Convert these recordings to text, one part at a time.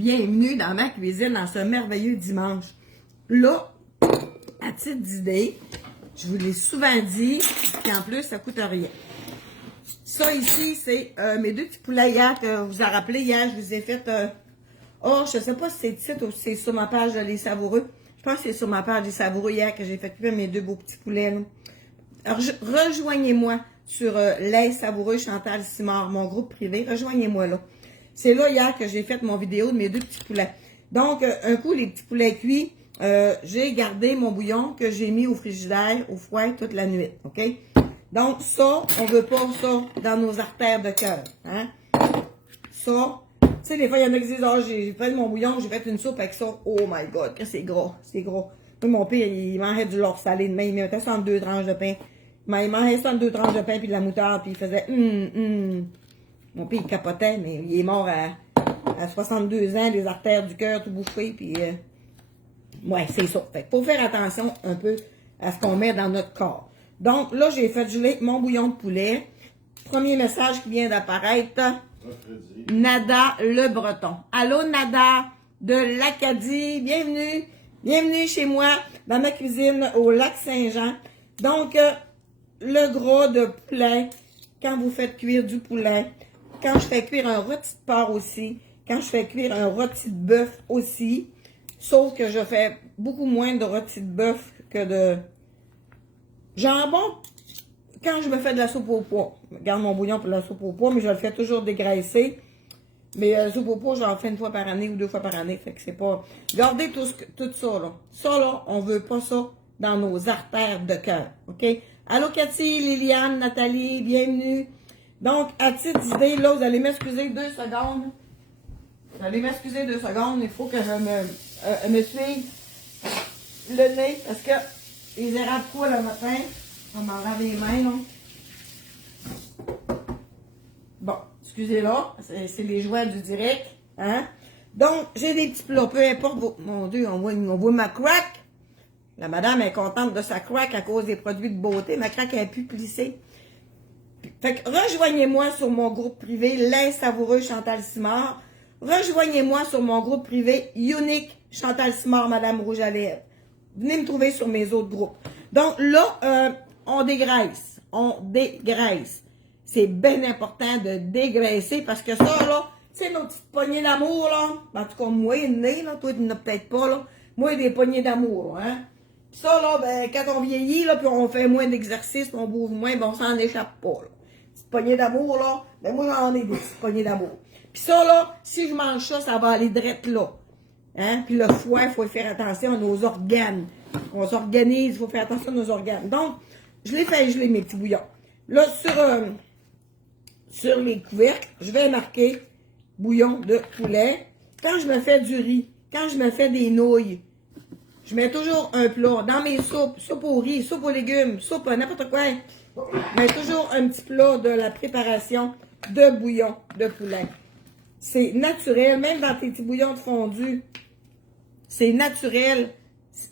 bienvenue dans ma cuisine en ce merveilleux dimanche. Là, à titre d'idée, je vous l'ai souvent dit, qu'en plus, ça coûte rien. Ça ici, c'est mes deux petits poulets hier que vous avez rappelé hier, je vous ai fait... je sais pas si c'est titre ou si c'est sur ma page Les Savoureux. Je pense que c'est sur ma page Les Savoureux hier que j'ai fait cuire mes deux beaux petits poulets. Rejoignez-moi sur Les Savoureux Chantal Simard, mon groupe privé. Rejoignez-moi là. C'est là hier que j'ai fait mon vidéo de mes deux petits poulets. Donc, un coup, les petits poulets cuits, j'ai gardé mon bouillon que j'ai mis au frigidaire, au foin, toute la nuit. OK? Donc, ça, on veut pas ça dans nos artères de cœur. Hein? Ça, tu sais, des fois, il y en a qui disent, j'ai fait mon bouillon, j'ai fait une soupe avec ça. Oh my God, que c'est gros, c'est gros. Moi, mon père, il mangeait du lard salé de main, il mettait 62 tranches de pain. Il mangeait 62 tranches de pain puis de la moutarde, puis il faisait Mon père, il capotait, mais il est mort à 62 ans, les artères du cœur tout bouffées, puis ouais, c'est ça. Fait qu'il faut faire attention un peu à ce qu'on met dans notre corps. Donc, là, j'ai fait geler mon bouillon de poulet. Premier message qui vient d'apparaître. Nada Le Breton. Allô, Nada de l'Acadie. Bienvenue. Bienvenue chez moi, dans ma cuisine au lac Saint-Jean. Donc, le gras de poulet, quand vous faites cuire du poulet, quand je fais cuire un rôti de porc aussi, quand je fais cuire un rôti de bœuf aussi, sauf que je fais beaucoup moins de rôti de bœuf que de jambon. Quand je me fais de la soupe au pois, je garde mon bouillon pour la soupe au pois, mais je le fais toujours dégraisser. Mais la soupe au pois, j'en fais une fois par année ou deux fois par année, fait que c'est pas... Gardez tout ça, là. Ça, là, on veut pas ça dans nos artères de cœur, OK? Allô, Cathy, Liliane, Nathalie, bienvenue. Donc, à titre d'idée, là, vous allez m'excuser 2 secondes. Vous allez m'excuser 2 secondes. Il faut que je me suive le nez parce que les érables quoi le matin. On m'en lave les mains, là. Bon, excusez-là. C'est les joies du direct. Hein? Donc, j'ai des petits plats. Peu importe vos... Mon Dieu, on voit ma crack. La madame est contente de sa crack à cause des produits de beauté. Ma crack a pu plisser. Fait que rejoignez-moi sur mon groupe privé Les Savoureux Chantal Simard. Rejoignez-moi sur mon groupe privé Unique Chantal Simard, Madame Rouge à lèvres. Venez me trouver sur mes autres groupes. Donc là, on dégraisse. On dégraisse. C'est bien important de dégraisser parce que ça, là, tu sais, nos petites poignées d'amour, là. En tout cas, moi, né, là, toi, tu n'as peut-être pas, là. Moi, des poignées d'amour, hein. Puis ça, là, ben, quand on vieillit, là, puis on fait moins d'exercice, on bouge moins, ben, on s'en échappe pas, là. Petites poignées d'amour, là, ben, moi, j'en ai des petites poignées d'amour. Puis ça, là, si je mange ça, ça va aller direct là. Hein? Puis le foie, il faut faire attention à nos organes. On s'organise, il faut faire attention à nos organes. Donc, je les fais geler, mes petits bouillons. Là, sur les couvercles, je vais marquer bouillon de poulet. Quand je me fais du riz, quand je me fais des nouilles, je mets toujours un plat. Dans mes soupes, soupe au riz, soupe aux légumes, soupe à n'importe quoi, je mets toujours un petit plat de la préparation de bouillon de poulet. C'est naturel, même dans tes petits bouillons de fondu, c'est naturel.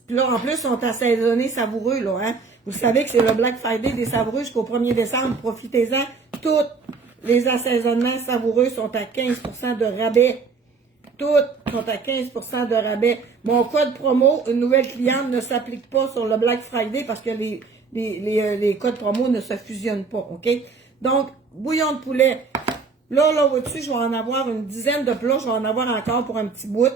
Là, en plus, ils sont assaisonnés savoureux, là, hein. Vous savez que c'est le Black Friday des savoureux jusqu'au 1er décembre. Profitez-en. Tous les assaisonnements savoureux sont à 15% de rabais. Toutes sont à 15% de rabais. Mon code promo, une nouvelle cliente, ne s'applique pas sur le Black Friday parce que les codes promo ne se fusionnent pas, OK? Donc, bouillon de poulet. Là, au-dessus, je vais en avoir une dizaine de plats. Je vais en avoir encore pour un petit bout.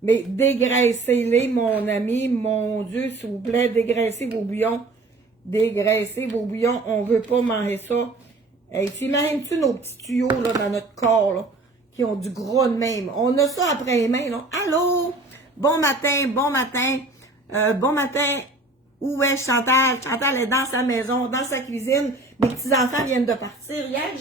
Mais dégraissez-les, mon ami, mon Dieu, s'il vous plaît, dégraissez vos bouillons. Dégraissez vos bouillons. On veut pas manger ça. Hey, t'imagines-tu nos petits tuyaux là, dans notre corps, là, qui ont du gras de même? On a ça après les mains, là. Allô? Bon matin, bon matin. Bon matin. Où est Chantal? Chantal est dans sa maison, dans sa cuisine. Mes petits-enfants viennent de partir. Hier,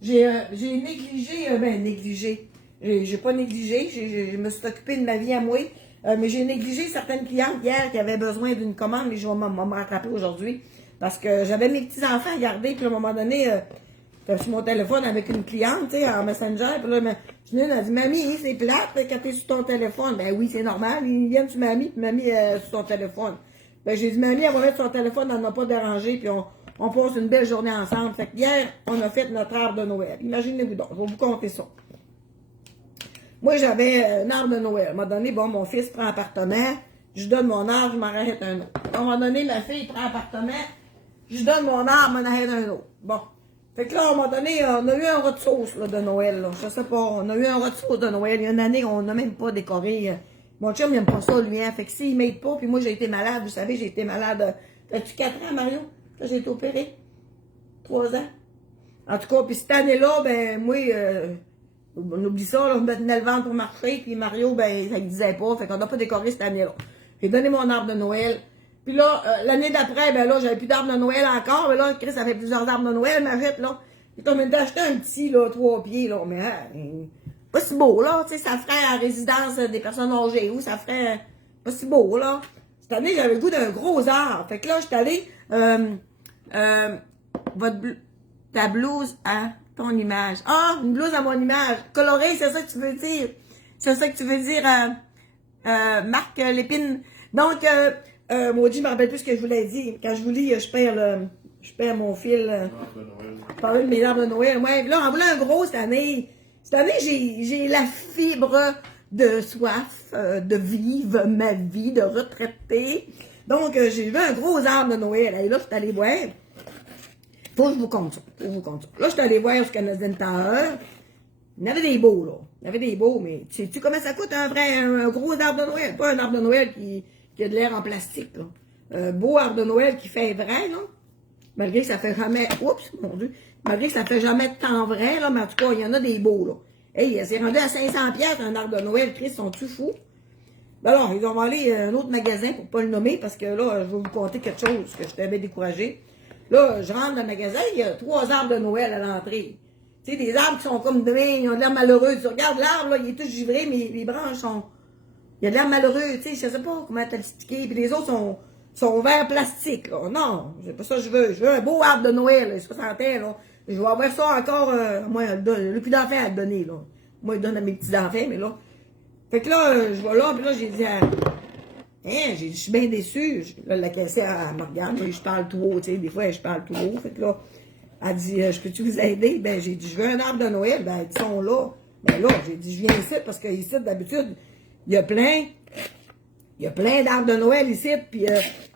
j'ai négligé. J'ai pas négligé, je me suis occupée de ma vie à moi, mais j'ai négligé certaines clientes hier qui avaient besoin d'une commande, mais je vais me rattraper aujourd'hui. Parce que j'avais mes petits-enfants à garder, puis à un moment donné, j'étais sur mon téléphone avec une cliente, tu sais, en Messenger, puis là, elle a dit, mamie, c'est plate quand t'es sur ton téléphone. Ben oui, c'est normal, ils viennent sur mamie, puis mamie est sur son téléphone. Ben j'ai dit, mamie, elle va mettre son téléphone, elle n'a pas dérangé, puis on passe une belle journée ensemble. Fait que hier, on a fait notre arbre de Noël. Imaginez-vous donc, je vais vous compter ça. Moi, j'avais un arbre de Noël. À un moment donné, bon, mon fils prend un appartement, je donne mon arbre, je m'en arrête un autre. À un moment donné, ma fille prend un appartement, je donne mon arbre, je m'en arrête un autre. Bon. Fait que là, à un moment donné, on a eu un rat de sauce là, de Noël. Là. Je sais pas, on a eu un rat de sauce de Noël. Il y a une année, on n'a même pas décoré. Mon chum, il n'aime pas ça, lui. Hein. Fait que s'il m'aide pas, puis moi, j'ai été malade. Vous savez, j'ai été malade. As-tu 4 ans, Mario? Quand j'ai été opéré? 3 ans? En tout cas, puis cette année-là, ben, moi, on oublie ça, là, je me tenais le ventre pour marcher, puis Mario, ben, ça ne disait pas. Fait qu'on n'a pas décoré cette année-là. J'ai donné mon arbre de Noël. Puis là, l'année d'après, ben là, j'avais plus d'arbres de Noël encore. Mais là, Chris avait plusieurs arbres de Noël, ma fête, là. J'ai comme d'acheter un petit, là, 3 pieds, là. Mais, hein, pas si beau, là. Tu sais, ça ferait à résidence des personnes âgées. Ou ça ferait pas si beau, là. Cette année, j'avais le goût d'un gros arbre. Fait que là, j'étais allée, ta blouse à ton image. Ah, une blouse à mon image. Colorée, c'est ça que tu veux dire. C'est ça que tu veux dire, Marc Lépine. Donc, maudit, je me rappelle plus ce que je voulais dire. Quand je vous lis, je perds mon fil. Je parlais de mes arbres de Noël. Ouais, là, en voulant un gros cette année. Cette année, j'ai la fibre de soif, de vivre ma vie, de retraiter. Donc, j'ai vu un gros arbre de Noël. Et là, je suis allée voir. Faut que je vous compte ça. Là, je suis allée voir ce Canadian Tower. Il y en avait des beaux, là. Il y avait des beaux, mais tu sais comment ça coûte un gros arbre de Noël? Pas un arbre de Noël qui a de l'air en plastique, là. Un beau arbre de Noël qui fait vrai, là. Malgré que ça fait jamais... Oups, mon Dieu. Malgré que ça fait jamais de temps vrai, là, mais en tout cas, il y en a des beaux, là. Hey, c'est rendu à 500$ un arbre de Noël, Chris, sont-tu fous? Ben alors, ils ont allé à un autre magasin pour pas le nommer, parce que là, je vais vous conter quelque chose que je t'avais découragé. Là, je rentre dans le magasin, il y a 3 arbres de Noël à l'entrée. Tu sais, des arbres qui sont comme demain, ils ont de l'air malheureux. Tu regardes l'arbre, là, il est tout givré, mais les branches sont... Il a de l'air malheureux, tu sais, je sais pas comment t'expliquer. Puis les autres sont verts plastique, là. Non, c'est pas ça que je veux. Je veux un beau arbre de Noël, là, 60 ans, là. Je vais avoir ça encore, moi, le plus d'enfants à donner, là. Moi, je donne à mes petits-enfants, mais là... Fait que là, je vais là, puis là, j'ai dit à... Hein, je suis bien déçue. Là, la caissière, elle me regarde, je parle tout haut, tu sais, des fois, je parle tout haut. Fait que là, elle dit, je peux-tu vous aider? Ben, j'ai dit, je veux un arbre de Noël. Ben, ils sont là. Ben là, j'ai dit, je viens ici, parce qu'ici, d'habitude, il y a plein d'arbres de Noël ici, puis,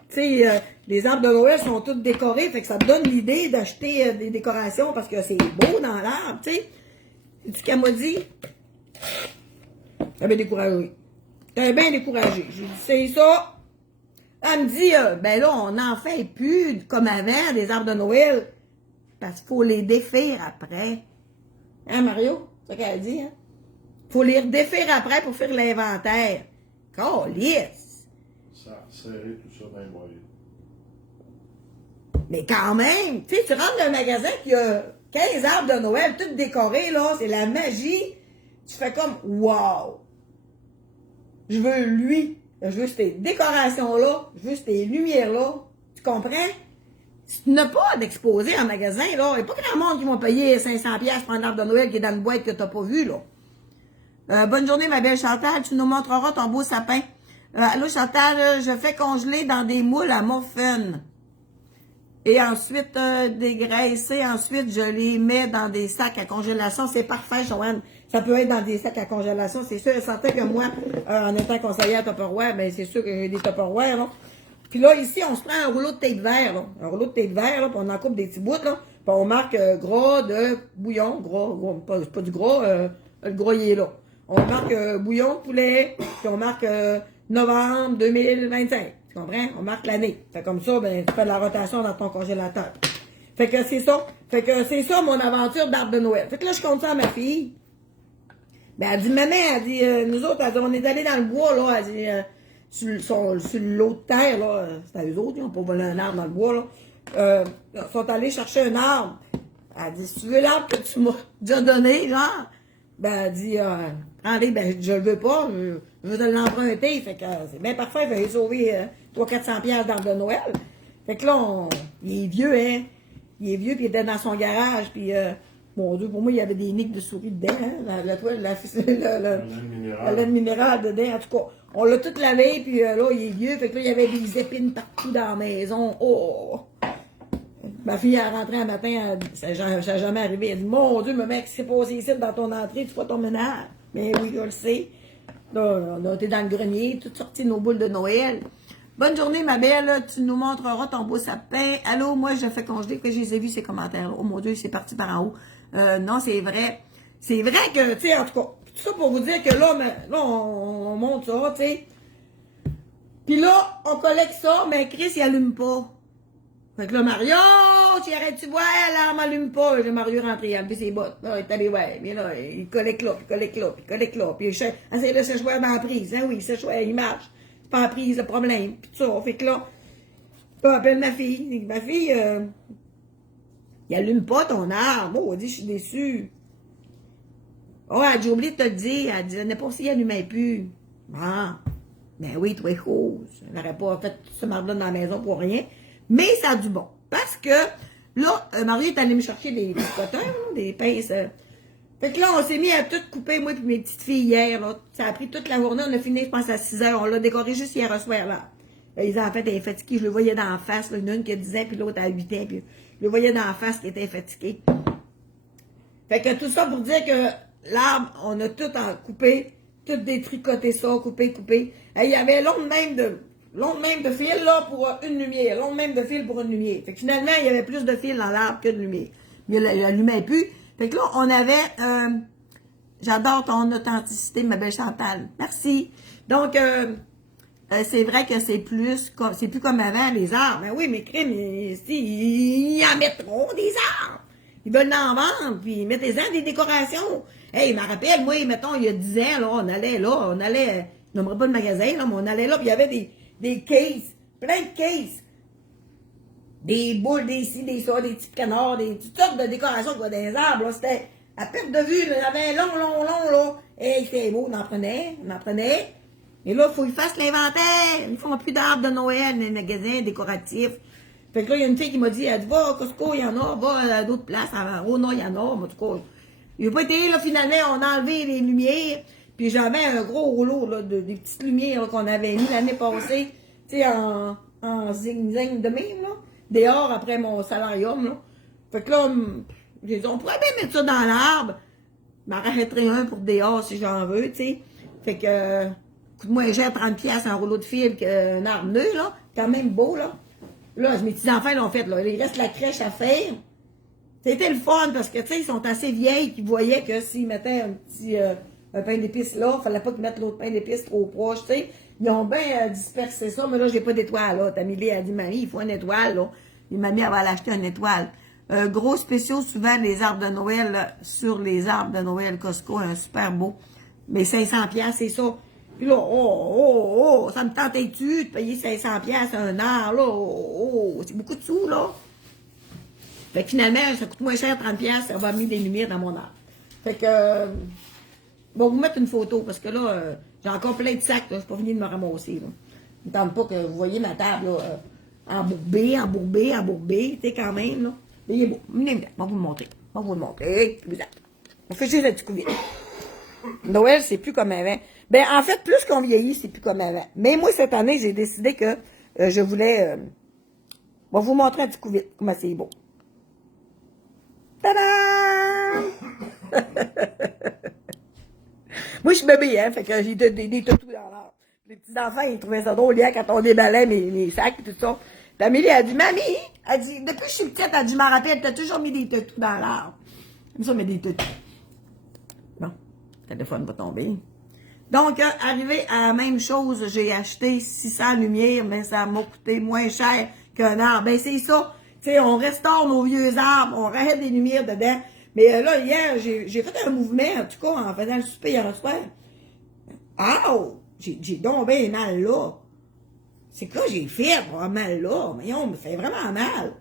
tu sais, les arbres de Noël sont tous décorés, fait que ça te donne l'idée d'acheter des décorations, parce que c'est beau dans l'arbre, tu sais. C'est-tu qu'elle m'a dit? Elle m'a découragé. J'étais bien découragée. J'ai dit, c'est ça. Elle me dit, ben là, on n'en fait plus comme avant, des arbres de Noël. Parce qu'il faut les défaire après. Hein, Mario? C'est ça qu'elle dit, hein? Faut les redéfaire après pour faire l'inventaire. Calisse! Ça a serré tout ça dans les moyens. Mais quand même, tu sais, tu rentres dans un magasin qui a 15 arbres de Noël, tout décorés, là, c'est la magie. Tu fais comme, wow! Je veux lui. Je veux ces décorations-là. Je veux ces lumières-là. Tu comprends? Si tu n'as pas d'exposé en magasin, là, il n'y a pas grand monde qui vont payer 500$ pour un arbre de Noël qui est dans une boîte que tu n'as pas vu, là. Bonne journée, ma belle Chantal. Tu nous montreras ton beau sapin. Allô, Chantal, je fais congeler dans des moules à muffins. Et ensuite, dégraisser. Ensuite, je les mets dans des sacs à congélation. C'est parfait, Joanne. Ça peut être dans des sacs à congélation. C'est sûr et certain que moi, en étant conseillère à Tupperware, ben c'est sûr que j'ai des Tupperware, là. Puis là, ici, on se prend un rouleau de tape vert, là. Un rouleau de tape vert, là, puis on en coupe des petits bouts, là. Puis on marque gras de bouillon. Gras, pas du gras, le gras, il est là. On marque bouillon de poulet, puis on marque novembre 2025. Tu comprends? On marque l'année. Fait comme ça, ben, tu fais de la rotation dans ton congélateur. Fait que c'est ça. Fait que c'est ça, mon aventure d'arbre de Noël. Fait que là, je compte ça à ma fille. Ben, elle dit, maman, elle dit, nous autres, elle dit, on est allés dans le bois, là, elle dit, sur l'eau de terre, là, c'est à eux autres, ils n'ont pas volé un arbre dans le bois, là, ils sont allés chercher un arbre. Elle dit, si tu veux l'arbre que tu m'as déjà donné, genre, ben, elle dit, prends-les, ben, je le veux pas, je veux te l'emprunter, fait que c'est bien parfait, il va sauver 300-400$ d'arbre de Noël. Fait que là, il est vieux, hein, il est vieux, puis il était dans son garage, puis mon Dieu, pour moi, il y avait des niques de souris dedans, hein, la laine minérale dedans. En tout cas, on l'a tout lavé, puis là, il est vieux. Fait que là, il y avait des épines partout dans la maison. Oh! Ma fille est rentrée un matin, ça n'a jamais arrivé. Elle dit, mon Dieu, mais mec, qu'est-ce qui s'est passé ici dans ton entrée? Tu vois ton ménage? Mais oui, je le sais. Là, on a été dans le grenier, toutes sorties nos boules de Noël. Bonne journée, ma belle. Tu nous montreras ton beau sapin. Allô, moi, je fais congeler, que je les ai vus, ces commentaires. Oh mon Dieu, c'est parti par en haut. Non, c'est vrai. C'est vrai que, tu sais, en tout cas, tout ça pour vous dire que là, on monte ça, tu sais. Puis là, on collecte ça, mais Chris, il allume pas. Fait que là, Mario, tu arrêtes, tu vois, l'alarme allume pas. Le Mario rentre, il a enlevé ses bottes. Là, il est allé, ouais, mais là, il collecte là, puis collecte là, puis collecte là. Puis essaye de s'échouer dans la prise. Hein, oui, s'échoue, il marche. C'est pas la prise, le problème. Puis tout ça. Fait que là, je appelle ma fille. Ma fille, il allume pas ton arme. Oh, elle dit, je suis déçue. Oh, elle dit, j'ai oublié de te le dire. Elle dit, n'importe s'il allumait plus. Ah, ben oui, toi, chose. Elle n'aurait pas fait tout ce marde-là dans la maison pour rien. Mais ça a du bon. Parce que, là, Marie est allée me chercher des cotons, des pinces. Fait que là, on s'est mis à tout couper, moi et mes petites filles, hier. Là. Ça a pris toute la journée. On a fini, je pense, à 6 heures. On l'a décoré juste hier soir, là. Les enfants étaient fatigués. Je le voyais dans la face. Là. Une qui a 10 ans, puis l'autre à 8 ans. Puis je le voyais dans la face qui était fatigué. Fait que tout ça pour dire que l'arbre, on a tout coupé. Tout détricoté ça, coupé. Il y avait l'onde même de fil, là, pour une lumière. L'onde même de fil pour une lumière. Fait que finalement, il y avait plus de fil dans l'arbre que de lumière. Mais il allumait plus. Fait que là, on avait... j'adore ton authenticité, ma belle Chantal. Merci. Donc, c'est vrai que c'est plus comme avant, les arbres. Ben oui, mais crime, ils en mettront des arbres. Ils veulent en vendre, puis mettez-en des décorations. Hey, je me rappelle, moi, mettons, il y a 10 ans, là, on allait, je n'aimerais pas le magasin, là, mais on allait là, puis il y avait des cases, plein de cases. Des boules, des ci, des ça, des petits canards, toutes sortes de décorations, quoi, des arbres, là, c'était à perte de vue, là, il y avait long, là. Et c'était beau, on en prenait. Et là, il faut qu'ils fassent l'inventaire. Ils font plus d'arbres de Noël, les magasins décoratifs. Fait que là, il y a une fille qui m'a dit, elle dit, va à Costco, il y en a, va à d'autres places, à Rona, il y en a, en tout cas. Il n'a pas été, là, finalement, on a enlevé les lumières, puis j'avais un gros rouleau, là, des petites lumières là, qu'on avait mis l'année passée, tu sais, en zing-zing de même, là, dehors, après mon salarium, là. Fait que là, j'ai dit, on pourrait bien mettre ça dans l'arbre, m'en rachèterai un pour dehors si j'en veux, tu sais. Fait que, coûte moins cher 30$ un rouleau de fil qu'un arbre neuf, là, quand même beau, là. Là, mes petits-enfants l'ont fait, là. Il reste la crèche à faire. C'était le fun parce que, tu sais, ils sont assez vieilles qu'ils voyaient que s'ils mettaient un pain d'épices là, il fallait pas qu'ils mettent l'autre pain d'épices trop proche, tu sais. Ils ont bien dispersé ça, mais là, j'ai pas d'étoile, là. Tamilé a dit, mamie, il faut une étoile, là. Et mamie, elle va aller acheter une étoile. Gros spéciaux, souvent, les arbres de Noël, là, sur les arbres de Noël Costco, un super beau. Mais 500$, c'est ça. Puis là, ça me tentait-tu de payer 500$ un arbre, là? C'est beaucoup de sous, là. Fait que finalement, ça coûte moins cher, 30$, ça va mettre des lumières dans mon arbre. Fait que, bon, vous mettre une photo, parce que là, j'ai encore plein de sacs, là, je suis pas fini de me ramasser, là. Je ne tente pas que vous voyez ma table, là, embourbée, tu sais, quand même, là. Mais il est beau. Venez, on va vous le montrer. On fait juste le petit coup vite. Noël, c'est plus comme avant. Ben, en fait, plus qu'on vieillit, c'est plus comme avant. Mais moi, cette année, j'ai décidé que je voulais... on va vous montrer un petit coup vite, comment c'est beau. Tadam! Moi, je suis bébé, hein, fait que j'ai des tatous dans l'arbre. Les petits-enfants, ils trouvaient ça drôle hier quand on déballait mes sacs et tout ça. Puis Amélie a dit, mamie, elle dit, depuis que je suis petite, elle dit, je m'en rappelle, t'as toujours mis des tatous dans l'arbre. Comme ça, mais des tatous. Bon, le téléphone va tomber. Donc, arrivé à la même chose, j'ai acheté 600 lumières, mais ça m'a coûté moins cher qu'un arbre. Ben, c'est ça. Tu sais, on restaure nos vieux arbres, on rachète des lumières dedans. Mais là, hier, j'ai fait un mouvement, en tout cas, en faisant le souper hier soir. Oh! J'ai donc bien mal là. C'est quoi j'ai fait pour avoir mal là? Mais on me fait vraiment mal.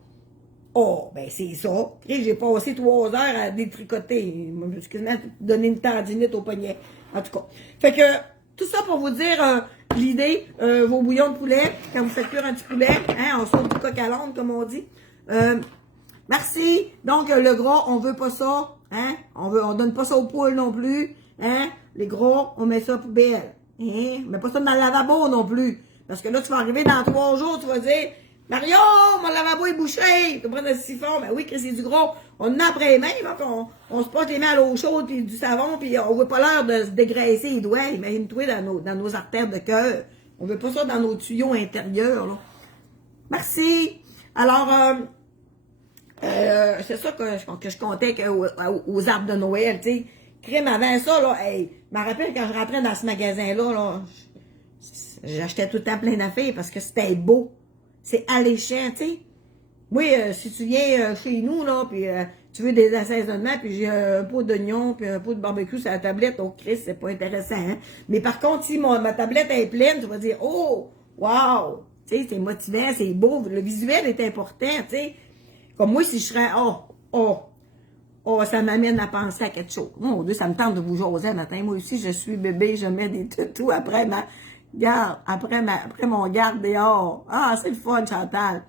Oh, ben c'est ça. J'ai passé 3 heures à détricoter. Je me suis quasiment donné une tendinite au poignet. En tout cas. Fait que, tout ça pour vous dire l'idée, vos bouillons de poulet, quand vous faites cuire un petit poulet, hein, on saute du coq à l'onde, comme on dit. Merci. Donc, le gras, on veut pas ça. Hein? On donne pas ça aux poules non plus. Hein? Les gras, on met ça à poubelle. Hein? On met pas ça dans le lavabo non plus. Parce que là, tu vas arriver dans 3 jours, tu vas dire, Mario, mon lavabo est bouché! Tu prends le siphon. Ben oui, Chris, c'est du gros. On en a après les mains, là, on se porte les mains à l'eau chaude, puis du savon, puis on veut pas l'heure de se dégraisser les doigts. Imagine-toi dans nos artères de cœur. On veut pas ça dans nos tuyaux intérieurs, là. Merci! Alors, c'est ça que je comptais aux arbres de Noël, tu sais. Crème avant ça, là, hey, je me rappelle quand je rentrais dans ce magasin-là, là, j'achetais tout le temps plein d'affaires parce que c'était beau. C'est alléchant, tu sais. Oui, si tu viens chez nous, là, puis tu veux des assaisonnements, puis j'ai un pot d'oignon, puis un pot de barbecue sur la tablette, oh Christ, c'est pas intéressant, hein. Mais par contre, si ma tablette est pleine, tu vas dire, oh, wow, tu sais, c'est motivant, c'est beau, le visuel est important, tu sais. Comme moi, si je serais, oh, ça m'amène à penser à quelque chose. Mon Dieu, ça me tente de vous jaser le matin. Moi aussi, je suis bébé, je mets des toutous après ma garde, après mon garde dehors. Ah, c'est le fun, Chantal.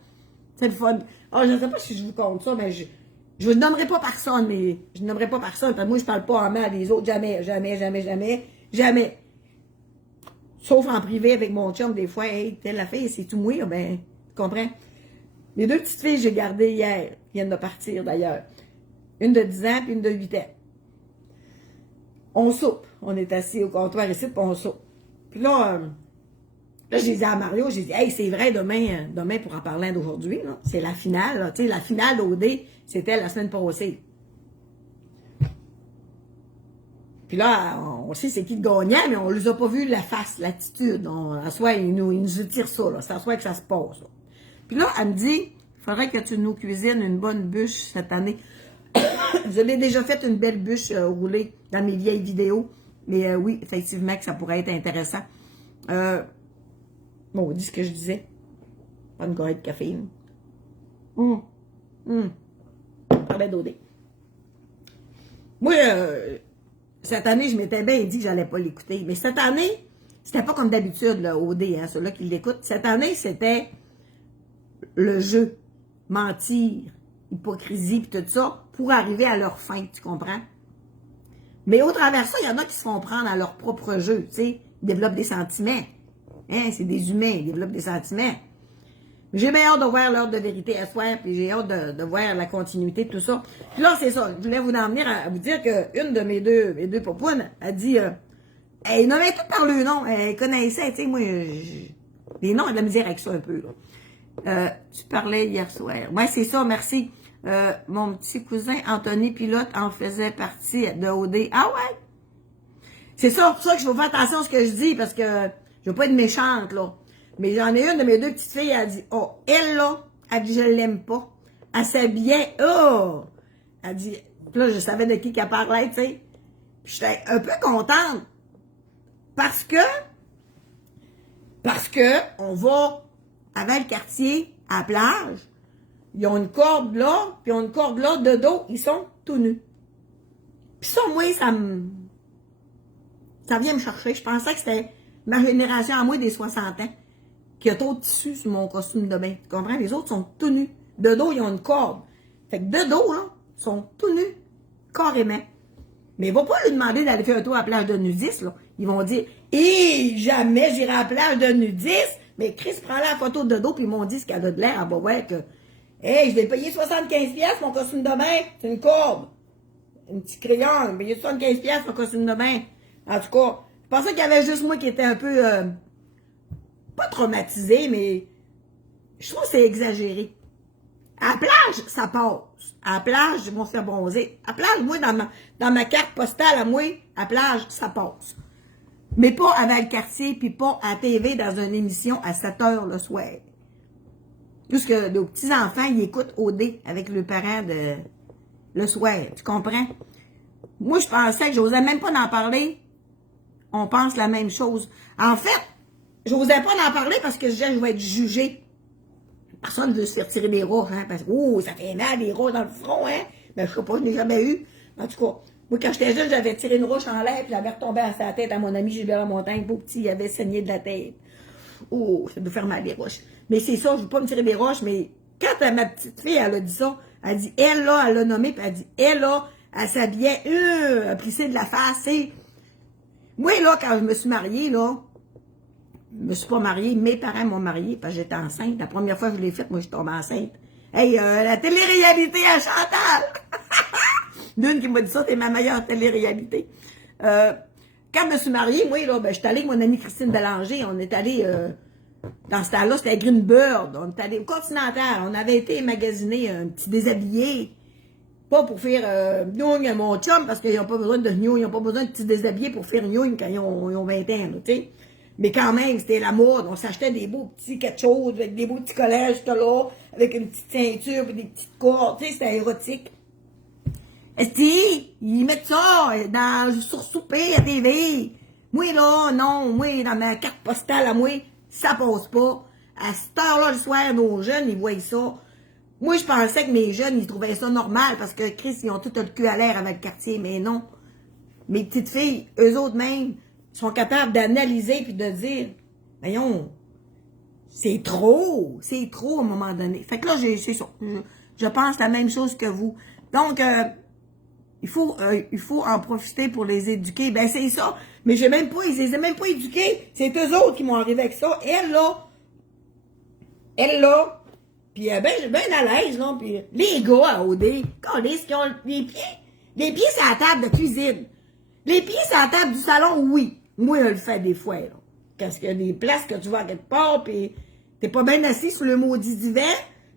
C'est le fun. Ah, je ne sais pas si je vous compte ça, mais je ne nommerai pas personne, mais je ne nommerai pas personne, parce que moi, je parle pas en mal des autres, jamais. Sauf en privé avec mon chum, des fois, hey, telle la fille, c'est tout mouillé, ben, tu comprends? Les deux petites filles que j'ai gardées hier, viennent de partir d'ailleurs. Une de 10 ans puis une de 8 ans. On soupe. On est assis au comptoir ici, puis on soupe. Puis là, j'ai dit à Mario, j'ai dit, hey, c'est vrai, demain pour en parler d'aujourd'hui, c'est la finale, tu sais, la finale d'OD, c'était la semaine passée. Puis là, on sait c'est qui le gagnant, mais on ne les a pas vu la face, l'attitude. À soi, ils nous tirent ça, là. C'est à soi que ça se passe, là. Puis là, elle me dit, il faudrait que tu nous cuisines une bonne bûche cette année. Je l'ai déjà fait une belle bûche roulée dans mes vieilles vidéos. Mais oui, effectivement, que ça pourrait être intéressant. Bon, on dit ce que je disais. Pas une gorgée de caféine. Parlais d'OD. Moi, cette année, je m'étais bien dit que j'allais pas l'écouter. Mais cette année, c'était pas comme d'habitude, là, OD, hein, ceux-là qui l'écoutent. Cette année, c'était le jeu, mentir, hypocrisie, puis tout ça, pour arriver à leur fin, tu comprends? Mais au travers ça, il y en a qui se font prendre à leur propre jeu, tu sais. Ils développent des sentiments. Hein, c'est des humains, ils développent des sentiments. J'ai bien hâte de voir l'heure de vérité à soir, puis j'ai hâte de voir la continuité de tout ça. Puis là, c'est ça, je voulais vous en venir à vous dire qu'une de mes deux popounes a dit, elle nommait tout par le nom, elle connaissait, tu sais, moi, les noms, elle a de la misère avec ça un peu, là. Tu parlais hier soir. Ouais, c'est ça, merci. Mon petit cousin Anthony Pilote en faisait partie de OD. Ah ouais? C'est ça, pour ça que je veux faire attention à ce que je dis, parce que je veux pas être méchante, là. Mais j'en ai une de mes deux petites filles, elle a dit, oh, elle, là, elle dit, je l'aime pas. Elle s'habillait, oh! Elle dit, là, je savais de qui qu'elle parlait, tu sais. Puis j'étais un peu contente. Parce que, on va avec le quartier, à la plage, ils ont une corde là, puis ils ont une corde là, de dos, ils sont tout nus. Puis ça, moi, ça vient me chercher. Je pensais que c'était ma génération à moi des 60 ans, qui a trop de tissu sur mon costume de bain. Tu comprends? Les autres sont tout nus. De dos, ils ont une corde. Fait que de dos, là, ils sont tout nus, carrément. Mais il ne va pas lui demander d'aller faire un tour à la plage de nudistes, là. Ils vont dire, jamais j'irai à la plage de nudistes. Mais Chris prend la photo de dos, puis ils m'ont dit ce qu'elle a de l'air. Elle va voir que, hey, je vais payer 75$ mon costume de bain. C'est une corde. Un petit crayon. Je vais payer 75$ mon costume de bain. En tout cas, je pensais qu'il y avait juste moi qui était un peu, pas traumatisé, mais je trouve que c'est exagéré. À la plage, ça passe. À la plage, ils vont se faire bronzer. À la plage, moi, dans ma carte postale, à moi, à la plage, ça passe. Mais pas avec le quartier, puis pas à la TV dans une émission à 7 h le soir. Juste que nos petits-enfants, ils écoutent OD avec le parent le soir. Tu comprends? Moi, je pensais que j'osais même pas en parler. On pense la même chose. En fait, j'osais pas en parler parce que je disais que je vais être jugée. Personne ne veut se faire tirer des roches, hein, parce que, ça fait mal, des roches dans le front, hein. Mais je sais pas, je n'ai jamais eu. En tout cas, moi, quand j'étais jeune, j'avais tiré une roche en l'air, puis j'avais retombé à sa tête à mon ami Gilbert Montagne, beau petit, il avait saigné de la tête. Oh, ça doit faire mal, les roches. Mais c'est ça, je veux pas me tirer des roches, mais quand ma petite fille, elle a dit ça, elle dit, elle, là, elle l'a nommé, puis elle dit, elle, là, elle s'habillait, elle plissait de la face, et moi, là, quand je me suis mariée, là, me suis pas mariée, mes parents m'ont mariée parce que j'étais enceinte. La première fois que je l'ai faite, moi, je suis tombée enceinte. Hey, la télé-réalité à Chantal! L'une qui m'a dit ça, t'es ma meilleure télé-réalité. Quand je me suis mariée, moi, là, ben, j'étais allée avec mon amie Christine Bélanger. On est allé, dans ce temps-là, c'était à Greenbird. On est allé au Continental. On avait été magasiner un petit déshabillé. Pas pour faire gnoung à mon chum, parce qu'ils n'ont pas besoin de gnoung, ils n'ont pas besoin de petits déshabillés pour faire gnoung quand ils ont 20 ans, tu sais. Mais quand même, c'était la mode. On s'achetait des beaux petits quelque chose, avec des beaux petits collèges, là, avec une petite ceinture et des petites cordes, tu sais, c'était érotique. Esti, ils mettent ça sur souper à TV. Moi, là, non, moi, dans ma carte postale à moi, ça passe pas. À cette heure-là, le soir, nos jeunes, ils voient ça. Moi, je pensais que mes jeunes, ils trouvaient ça normal parce que, Chris, ils ont tout le cul à l'air avec le quartier, mais non. Mes petites filles, eux autres même, sont capables d'analyser puis de dire, voyons, c'est trop à un moment donné. Fait que là, c'est ça. Je pense la même chose que vous. Donc, il faut en profiter pour les éduquer. Ben, c'est ça. Mais ils les ai même pas éduqués. C'est eux autres qui m'ont arrivé avec ça. Elle, puis ben à l'aise, là. Puis les gars à OD, qui ont les pieds sur la table de cuisine. Les pieds sur la table du salon, oui. Moi, je le fais des fois, là. Parce qu'il y a des places que tu vas à quelque part, puis t'es pas bien assis sur le maudit divan,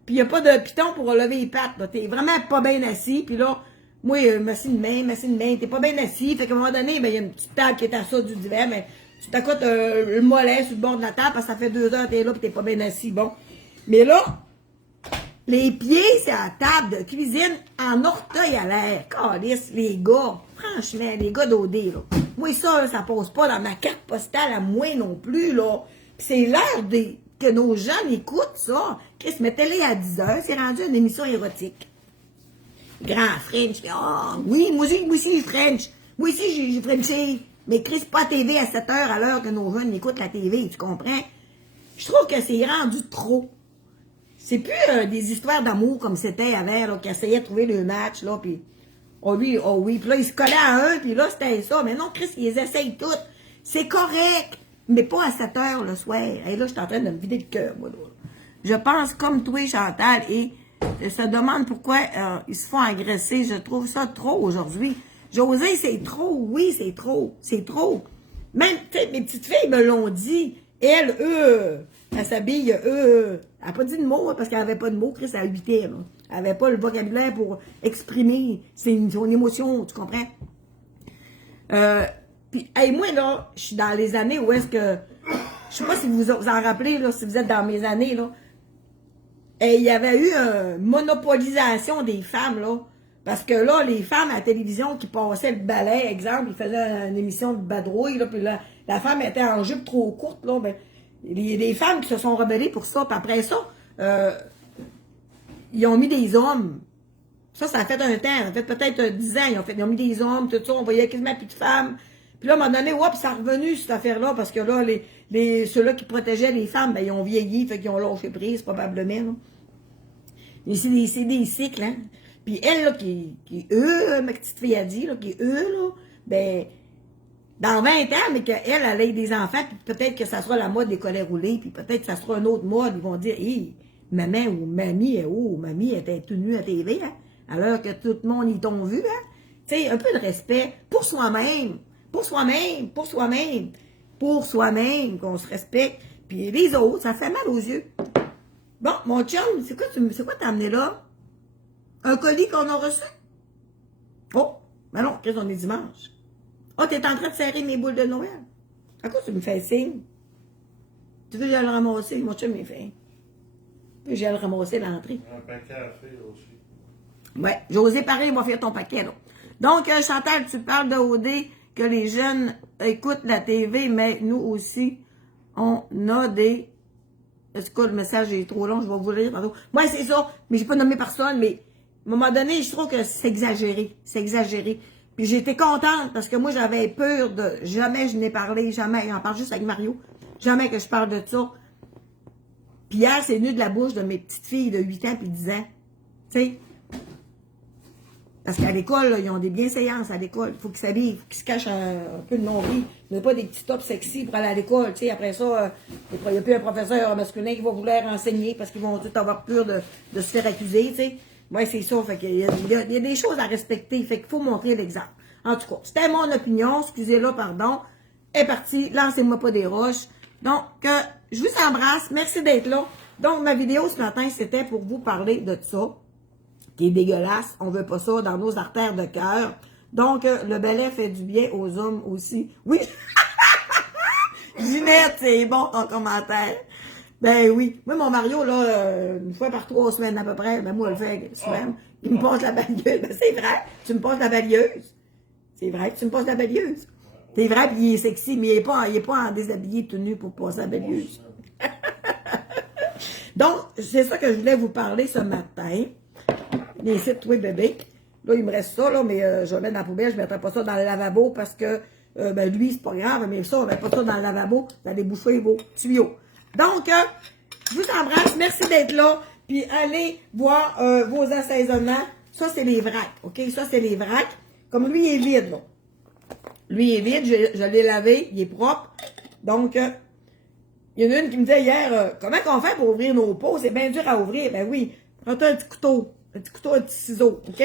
puis il n'y a pas de piton pour relever les pattes, là. T'es vraiment pas bien assis, puis là, moi, m'assis de main, t'es pas bien assis, fait qu'à un moment donné, ben, il y a une petite table qui est à ça du divan, mais tu t'accotes le mollet sur le bord de la table, parce que ça fait 2 heures que t'es là, puis t'es pas bien assis, bon. Mais là, les pieds, c'est à la table de cuisine en orteil à l'air. Calisse, les gars. Franchement, les gars d'OD, là. Moi, ça, ça passe pas dans ma carte postale à moi non plus, là. Pis c'est l'heure que nos jeunes écoutent ça. Chris, mettez-les à 10 heures, c'est rendu une émission érotique. Grand French. Oh, oui, moi aussi, French. Moi aussi, j'ai Frenché. Mais Chris, pas TV à 7 heures à l'heure que nos jeunes écoutent la TV, tu comprends? Je trouve que c'est rendu trop. C'est plus des histoires d'amour comme c'était avant, là, qui essayaient de trouver le match, là, puis oh oui, puis là, ils se collaient à un, puis là, c'était ça. Mais non, Chris, ils essayent toutes. C'est correct, mais pas à 7 heures le soir. Et là, je suis en train de me vider le cœur, moi, là. Je pense comme toi, Chantal, et je se demande pourquoi ils se font agresser. Je trouve ça trop aujourd'hui. José, c'est trop, oui, c'est trop. C'est trop. Même, tu sais, mes petites filles me l'ont dit. Elle s'habille, elle n'a pas dit de mots, parce qu'elle n'avait pas de mots, Chris, à 8 ans, là. Elle n'avait pas le vocabulaire pour exprimer son émotion, tu comprends? Puis, hey, moi, là, je suis dans les années où est-ce que, je sais pas si vous en rappelez, là, si vous êtes dans mes années, là, et il y avait eu une monopolisation des femmes, là, parce que là, les femmes à la télévision qui passaient le balai, exemple, ils faisaient une émission de badrouille, là, puis la femme était en jupe trop courte, là, ben, il y a des femmes qui se sont rebellées pour ça, puis après ça, ils ont mis des hommes. Ça a fait un temps, ça a fait peut-être 10 ans, ils ont mis des hommes, tout ça, on voyait quasiment plus de femmes. Puis là, à un moment donné, hop, ça est revenu, cette affaire-là, parce que là, ceux-là qui protégeaient les femmes, ben, ils ont vieilli, fait qu'ils ont lâché prise, probablement, là. Mais c'est des cycles, hein. Puis elle, là, qui ma petite fille a dit, là, là, ben, dans 20 ans, mais qu'elle ait des enfants, puis peut-être que ça sera la mode des collets roulés, puis peut-être que ça sera une autre mode, ils vont dire, hé, maman ou mamie, mamie était toute nue à TV, hein, alors que tout le monde y t'ont vu, hein. Tu sais, un peu de respect pour soi-même, qu'on se respecte, puis les autres, ça fait mal aux yeux. Bon, mon chum, c'est quoi t'as amené là? Un colis qu'on a reçu? Oh, ben non, qu'est-ce qu'on est dimanche? Oh, t'es en train de serrer mes boules de Noël. À quoi tu me fais signe? Tu veux que j'aille le ramasser? Mon chum, il fait. Tu veux que j'aille le ramasser à l'entrée? Un paquet à faire aussi. Ouais, José, pareil, il va faire ton paquet, là. Donc, Chantal, tu parles de OD, que les jeunes écoutent la TV, mais nous aussi, on a des... Est-ce que le message est trop long? Je vais vous le lire tantôt. Moi, c'est ça, mais j'ai pas nommé personne, mais à un moment donné, je trouve que c'est exagéré. C'est exagéré. Puis j'étais contente parce que moi, j'avais peur de... Jamais je n'ai parlé, jamais. J'en parle juste avec Mario. Jamais que je parle de ça. Puis hier, c'est venu de la bouche de mes petites filles de 8 ans puis 10 ans. Tu sais? Parce qu'à l'école, ils ont des bienséances à l'école. Il faut qu'ils s'habillent, il faut qu'ils se cachent un peu de nombril. Ils n'ont pas des petits tops sexy pour aller à l'école. Tu sais, après ça, il n'y a plus un professeur masculin qui va vouloir enseigner parce qu'ils vont tout avoir peur de se faire accuser, tu sais. Ouais, c'est ça. Fait qu'il y a des choses à respecter. Fait qu'il faut montrer l'exemple. En tout cas, c'était mon opinion. Excusez-la, pardon. Est parti. Lancez-moi pas des roches. Donc, je vous embrasse. Merci d'être là. Donc, ma vidéo ce matin, c'était pour vous parler de ça, qui est dégueulasse. On veut pas ça dans nos artères de cœur. Donc, le balai fait du bien aux hommes aussi. Oui! Ginette, c'est bon ton commentaire. Ben oui. Moi, mon Mario, là, une fois par 3 semaines à peu près, ben moi, je le fais une semaine. Il me passe la balieuse. Ben c'est vrai, tu me passes la balieuse. C'est vrai que tu me passes la balieuse. C'est vrai, puis il est sexy, mais il est pas en déshabillé tout nu pour passer la balieuse. Donc, c'est ça que je voulais vous parler ce matin. Les sites, oui, bébé. Là, il me reste ça, là, mais je vais mettre dans la poubelle. Je ne mettrai pas ça dans le lavabo parce que, ben, lui, c'est pas grave, mais ça, on ne met pas ça dans le lavabo. Vous allez bouffer vos tuyaux. Donc, je vous embrasse. Merci d'être là. Puis, allez voir vos assaisonnements. Ça, c'est les vracs. OK? Ça, c'est les vracs. Comme lui, il est vide, là. Lui, il est vide. Je l'ai lavé. Il est propre. Donc, il y en a une qui me disait hier, comment qu'on fait pour ouvrir nos pots? C'est bien dur à ouvrir. Ben oui. Prends-toi un petit couteau, un petit ciseau, OK?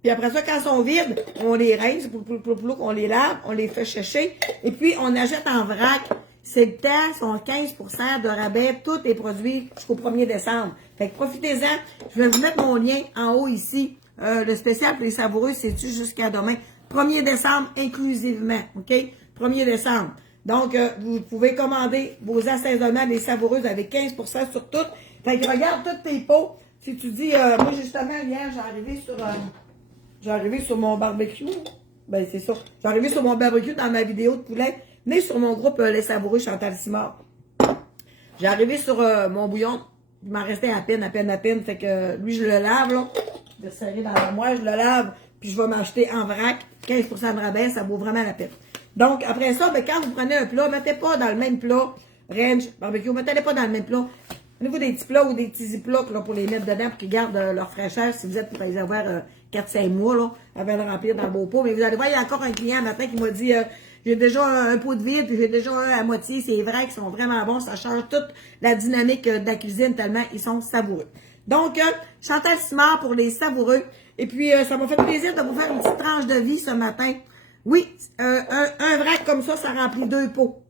Puis après ça, quand ils sont vides, on les rince, on les lave, on les fait sécher, et puis on achète en vrac. C'est le temps, sont 15% de rabais, tous les produits jusqu'au 1er décembre. Fait que profitez-en. Je vais vous mettre mon lien en haut ici. Le spécial pour les savoureux, c'est-tu jusqu'à demain? 1er décembre inclusivement, OK? 1er décembre. Donc, vous pouvez commander vos assaisonnements des savoureuses avec 15% sur tout. Fait que regarde toutes tes pots. Si tu dis, moi justement, hier, j'ai arrivé sur mon barbecue. Ben, c'est ça. J'ai arrivé sur mon barbecue dans ma vidéo de poulet. Venez sur mon groupe Les Savoureux Chantal Simard. J'ai arrivé sur mon bouillon. Il m'en restait à peine. Fait que lui, je le lave, là. Je vais serrer dans l'armoire, je le lave. Puis je vais m'acheter en vrac. 15% de rabais, ça vaut vraiment la peine. Donc, après ça, ben, quand vous prenez un plat, mettez pas dans le même plat. Range, barbecue, mettez-les pas dans le même plat. Prenez-vous des petits plats ou des petits ziplocs là, pour les mettre dedans pour qu'ils gardent leur fraîcheur si vous êtes pour les avoir 4-5 mois là, avant de remplir dans le beau pot. Mais vous allez voir, il y a encore un client matin qui m'a dit j'ai déjà un pot de vide, puis j'ai déjà un à moitié. C'est vrai qu'ils sont vraiment bons. Ça change toute la dynamique de la cuisine tellement ils sont savoureux. Donc, Chantal Simard pour les savoureux. Et puis, ça m'a fait plaisir de vous faire une petite tranche de vie ce matin. Oui, un vrac comme ça remplit 2 pots.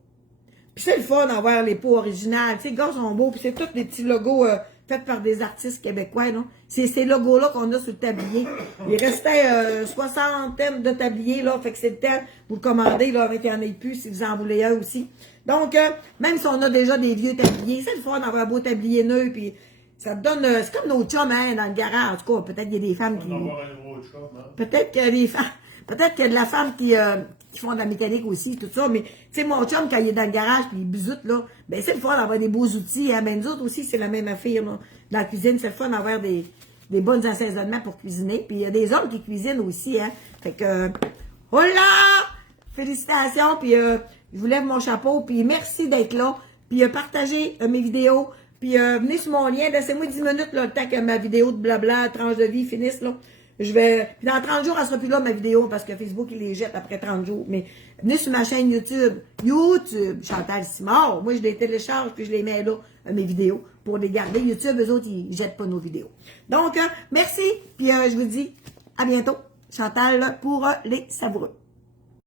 Puis c'est le fun d'avoir les pots originales. Tu sais, les gars sont beaux. Puis c'est tous des petits logos faits par des artistes québécois, non? C'est ces logos-là qu'on a sur le tablier. Il restait 60 de tabliers, là. Fait que c'est le temps. Vous le commandez, là, avec un plus si vous en voulez un aussi. Donc, même si on a déjà des vieux tabliers, c'est le fun d'avoir un beau tablier neuf. Puis ça te donne... c'est comme nos chums, hein, dans le garage. En tout cas, peut-être qu'il y a des femmes qui... Peut-être qu'il y a des femmes... Peut-être qu'il y a de la femme qui font de la mécanique aussi, tout ça, mais, tu sais, mon chum, quand il est dans le garage, puis il bisoute, là, ben, c'est le fun d'avoir des beaux outils, hein, ben, nous autres aussi, c'est la même affaire, là. Dans la cuisine, c'est le fun d'avoir des bons assaisonnements pour cuisiner, puis il y a des hommes qui cuisinent aussi, hein. Fait que, oh là! Félicitations, puis je vous lève mon chapeau, puis merci d'être là, puis partagez mes vidéos, puis venez sur mon lien, laissez-moi 10 minutes, là, le temps que ma vidéo de blabla, tranche de vie finisse, là. Puis dans 30 jours, elle sera plus là, ma vidéo, parce que Facebook, il les jette après 30 jours. Mais venez sur ma chaîne YouTube, Chantal Simard. Moi, je les télécharge, puis je les mets là, mes vidéos, pour les garder. YouTube, eux autres, ils jettent pas nos vidéos. Donc, merci, puis je vous dis à bientôt. Chantal pour les savoureux.